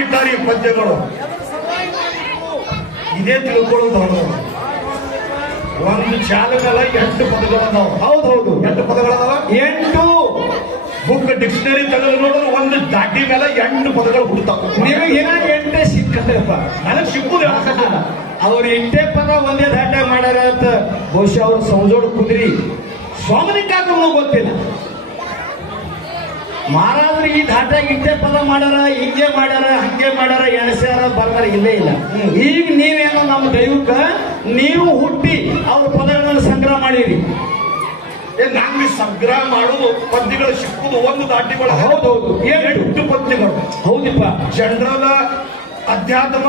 ಮಾಡಿಬಿಟ್ಟಾರೆ ಈ ಪದ್ಯಗಳು. ಇದೇ ತಿಳ್ಕೊಳ್ಳೋದು. ಒಂದು ಚಾಲಕಲ 8 ಪದಗಳದಾವ. ಹೌದೌದು, 8 ಪದಗಳದಾವ. 8 ಬುಕ್ ಡಿಕ್ಷನರಿ ತೆಗೆದು ನೋಡಿದ್ರೆ ಒಂದು ದಾಟಿ ಮೇಲೆ 8 ಪದಗಳು ಹುಡ್ತಾವ. ನಿಮಗೆ ಏನಾಗ 8 ಸಿಕ್ಕತ್ತಪ್ಪ, ನನಗೆ ಸಿಕ್ಕುದು ಹೇಳಕ್ಕಾಗಲ್ಲ. ಅವ್ರು 8 ಪದ ಒಂದೇ ದಾಟ ಮಾಡ್ಯಾರ ಅಂತ ಬಹುಶಃ ಅವ್ರು ಸಂಜೋಡ್ ಕುದ್ರಿ ಸ್ವಾಮಿನಿಕಾಗೂ ಗೊತ್ತಿಲ್ಲ. ಮಹಾರಾಜರು ಈ ದಾಟ 8 ಪದ ಮಾಡ್ಯಾರ, ಹಿಂಗೆ ಮಾಡ್ಯಾರ, ಹಂಗೆ ಮಾಡ್ಯಾರ, ಎಣಸ್ಯಾರ ಬರ್ದಾರ, ಇಲ್ಲೇ ಇಲ್ಲ. ಈಗ ನೀವೇನೋ ನಮ್ಮ ದೈವಕ್ಕ ನೀವು ಹುಟ್ಟಿ ಅವ್ರ ಪದಗಳನ್ನು ಸಂಗ್ರಹ ಮಾಡಿರಿ. ನಂಗೆ ಸಂಗ್ರಹ ಮಾಡುದು ಪದ್ಯಗಳು ಸಿಕ್ಕುದು ಒಂದು ದಾಟಿಗಳು. ಹೌದೌದು, 8 ಪದ್ಯಗಳು. ಹೌದಿಪ್ಪ. ಜನರಲ್, ಅಧ್ಯಾತ್ಮ,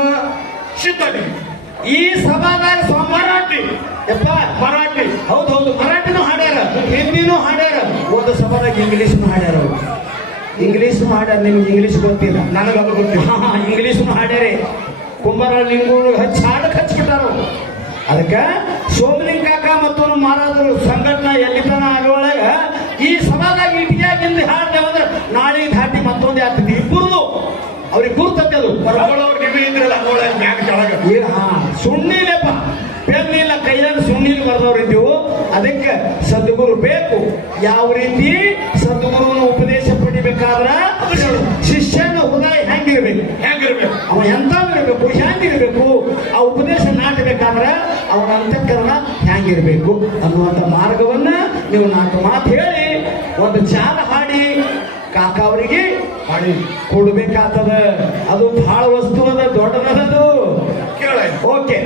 ಚಿಂತನೆ. ಈ ಸಭಾದಾಗ ಮರಾಠಿ ಯಪ್ಪ, ಮರಾಠಿ. ಹೌದೌದು, ಮರಾಠಿನೂ ಹಾಡ್ಯಾರ, ಹಿಂದಿನೂ ಹಾಡ್ಯಾರ, ಒಂದು ಸಭಾದಾಗ ಇಂಗ್ಲೀಷ್ನು ಹಾಡ್ಯಾರ. ಅವರು ಇಂಗ್ಲೀಷ್ನು ಹಾಡ್ಯಾರ. ನಿಮ್ಗೆ ಇಂಗ್ಲೀಷ್ ಗೊತ್ತಿಲ್ಲ, ನನಗದು ಗೊತ್ತಿಲ್ಲ. ಇಂಗ್ಲೀಷ್ನು ಹಾಡ್ಯಾರೆ. ಕುಂಬಾರ ಲಿಂಗಗಳು ಹಾಡಕ್ ಹಚ್ಬಿಟ್ಟಾರ. ಅದಕ್ಕೆ ಸೋಮಲಿಂಗ ಕಾಕ ಮತ್ತು ಮಹಾರಾಜರು ಸಂಘಟನಾ ಎಲ್ಲಿತನ ಆಗೋಳಗ ಈ ಸಭಾದಾಗ ಇಟಿಯಾಗಿಂದ ಹಾಡ್ದೇವಂದ್ರೆ ನಾಳೆ ದಾಟಿ ಮತ್ತೊಂದು ಆಗ್ತದೆ. ಇಬ್ಬರು ಅವ್ರಿಗೆ ಗುರ್ತದ್ದು ಸುಣ್ಣಿಲ್ಲಪ್ಪ, ಪೆನ್ನಿಲ್ಲ, ಕೈಯಾಗ ಸುಣ್ಣಿಲ್ ಬರ್ದವ್ರು ಇದ್ದೀವು. ಅದಕ್ಕೆ ಸದ್ಗುರು ಬೇಕು. ಯಾವ ರೀತಿ ಸದ್ಗುರುನ ಉಪದೇಶ ಪಡಿಬೇಕಾದ್ರ ಶಿಷ್ಯನ ಹೃದಯ ಹೆಂಗಿರ್ಬೇಕು, ಅವ ಎಂಥವಿರ್ಬೇಕು, ಹೆಂಗಿರ್ಬೇಕು, ಆ ಉಪದೇಶ ನಾಟಬೇಕಾದ್ರ ಅವನ ಅಂತಃಕರಣ ಹೆಂಗಿರ್ಬೇಕು ಅನ್ನುವಂಥ ಮಾರ್ಗವನ್ನ ನೀವು 4 ಮಾತು ಹೇಳಿ ಒಂದು ಚಾಲ ಹಾಡಿ ಕಾಕ ಅವರಿಗೆ ಮಾಡಿ ಕೊಡ್ಬೇಕಾಗ್ತದ. ಅದು ಬಹಳ ವಸ್ತು ಅದ, ದೊಡ್ಡದದು. ಕೇಳ. ಓಕೆ.